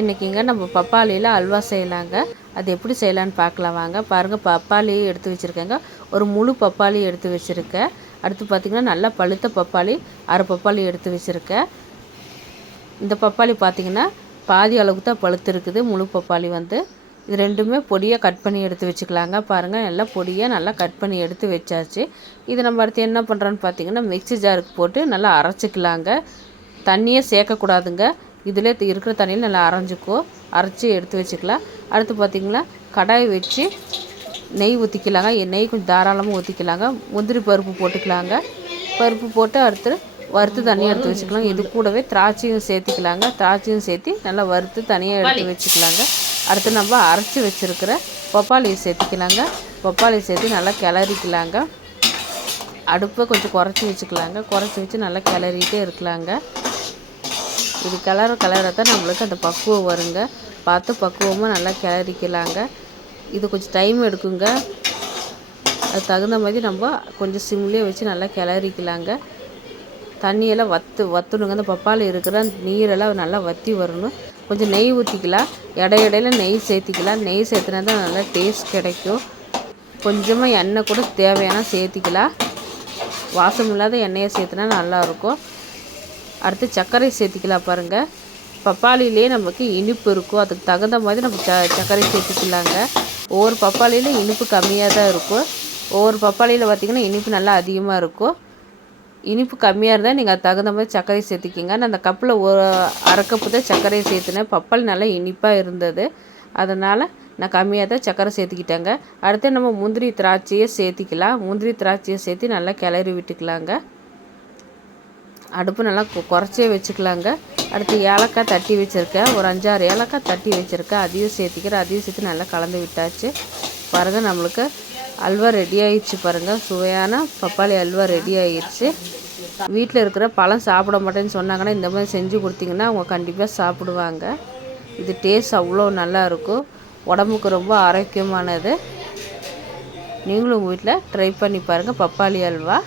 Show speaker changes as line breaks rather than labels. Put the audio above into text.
இன்றைக்கிங்க நம்ம பப்பாளியில் அல்வா செய்யலாங்க. அது எப்படி செய்யலான்னு பார்க்கலாம் வாங்க. பாருங்கள் பப்பாளி எடுத்து வச்சுருக்கேங்க. ஒரு முழு பப்பாளி எடுத்து வச்சுருக்கேன். அடுத்து பார்த்திங்கன்னா நல்லா பழுத்த பப்பாளி அரை பப்பாளி எடுத்து வச்சுருக்கேன். இந்த பப்பாளி பார்த்திங்கன்னா பாதி அளவுக்கு தான் பழுத்து இருக்குது முழு பப்பாளி வந்து. இது ரெண்டுமே பொடியாக கட் பண்ணி எடுத்து வச்சுக்கலாங்க. பாருங்கள் நல்லா பொடியாக நல்லா கட் பண்ணி எடுத்து வச்சாச்சு. இது நம்ம அடுத்து என்ன பண்ணுறோன்னு பார்த்தீங்கன்னா மிக்ஸி ஜாருக்கு போட்டு நல்லா அரைச்சிக்கலாங்க. தண்ணியே சேர்க்கக்கூடாதுங்க. இதில் இருக்கிற தண்ணியில் நல்லா அரைஞ்சிக்கோ. அரைச்சி எடுத்து வச்சுக்கலாம். அடுத்து பார்த்திங்கன்னா கடாய் வச்சு நெய் ஊற்றிக்கலாங்க நெய் கொஞ்சம் தாராளமாக ஊற்றிக்கலாங்க முந்திரி பருப்பு போட்டுக்கலாங்க. பருப்பு போட்டு அடுத்து வறுத்து தனியாக எடுத்து வச்சுக்கலாம். இது கூடவே திராட்சையும் சேர்த்திக்கலாங்க. திராட்சையும் சேர்த்து நல்லா வறுத்து தனியாக எடுத்து வச்சுக்கலாங்க. அடுத்து நம்ம அரைச்சி வச்சுருக்கிற பப்பாளியை சேர்த்திக்கலாங்க. பப்பாளியை சேர்த்து நல்லா கிளறிக்கலாங்க. அடுப்பை கொஞ்சம் குறைச்சி வச்சுக்கலாங்க. குறைச்சி வச்சு நல்லா கிளறிட்டே இருக்கலாங்க. இது கிளற தான் நம்மளுக்கு அந்த பக்குவம் வருங்க. பார்த்து பக்குவமாக நல்லா கிளறிக்கலாங்க. இது கொஞ்சம் டைம் எடுக்குங்க. அது தகுந்த மாதிரி நம்ம கொஞ்சம் சிம்லேயே வச்சு நல்லா கிளறிக்கலாங்க. தண்ணியெல்லாம் வத்து வற்றணுங்க அந்த பப்பாளி இருக்கிற நீரெல்லாம் நல்லா வற்றி வரணும். கொஞ்சம் நெய் ஊற்றிக்கலாம் இடையிடையில நெய் சேர்த்திக்கலாம். நெய் சேர்த்துனா தான் நல்லா டேஸ்ட் கிடைக்கும். கொஞ்சமாக எண்ணெய் கூட தேவையான சேர்த்திக்கலாம். வாசம் இல்லாத எண்ணெயை சேர்த்துனா நல்லாயிருக்கும். அடுத்து சர்க்கரை சேர்த்திக்கலாம் பாருங்கள் பப்பாளிலே நமக்கு இனிப்பு இருக்கும். அதுக்கு தகுந்த மாதிரி நம்ம ச சர்க்கரை சேர்த்துக்கலாங்க. ஒவ்வொரு பப்பாளியில் இனிப்பு கம்மியாக தான் இருக்கும். ஒவ்வொரு பப்பாளியில் பார்த்திங்கன்னா இனிப்பு நல்லா அதிகமாக இருக்கும். இனிப்பு கம்மியாக இருந்தால் நீங்கள் அது தகுந்த மாதிரி சர்க்கரை சேர்த்துக்கிங்க. நான் அந்த கப்பில் ஒரு அரை கப்பு தான் சர்க்கரையை சேர்த்துனேன். பப்பாளி நல்லா இனிப்பாக இருந்தது. அதனால் நான் கம்மியாக தான் சர்க்கரை சேர்த்துக்கிட்டேங்க. அடுத்து நம்ம முந்திரி திராட்சையை சேர்த்திக்கலாம். முந்திரி திராட்சையை சேர்த்து நல்லா கிளறி விட்டுக்கலாங்க. அடுப்பு நல்லா குறைச்சே வச்சுக்கலாங்க. அடுத்து ஏலக்காய் தட்டி வச்சுருக்கேன். ஒரு அஞ்சாறு ஏலக்காய் தட்டி வச்சுருக்கேன். அதையும் சேர்த்திக்கிறேன். அதையும் சேர்த்து நல்லா கலந்து விட்டாச்சு. பாருங்கள் நம்மளுக்கு அல்வா ரெடி ஆயிடுச்சு பாருங்கள் சுவையான பப்பாளி அல்வா ரெடி ஆயிடுச்சு. வீட்டில் இருக்கிற பழம் சாப்பிட மாட்டேன்னு சொன்னாங்கன்னா இந்த மாதிரி செஞ்சு கொடுத்தீங்கன்னா அவங்க கண்டிப்பாக சாப்பிடுவாங்க. இது டேஸ்ட் அவ்வளோ நல்லாயிருக்கும் உடம்புக்கு ரொம்ப ஆரோக்கியமானது. நீங்களும் உங்கள் வீட்டில் ட்ரை பண்ணி பாருங்கள் பப்பாளி அல்வா.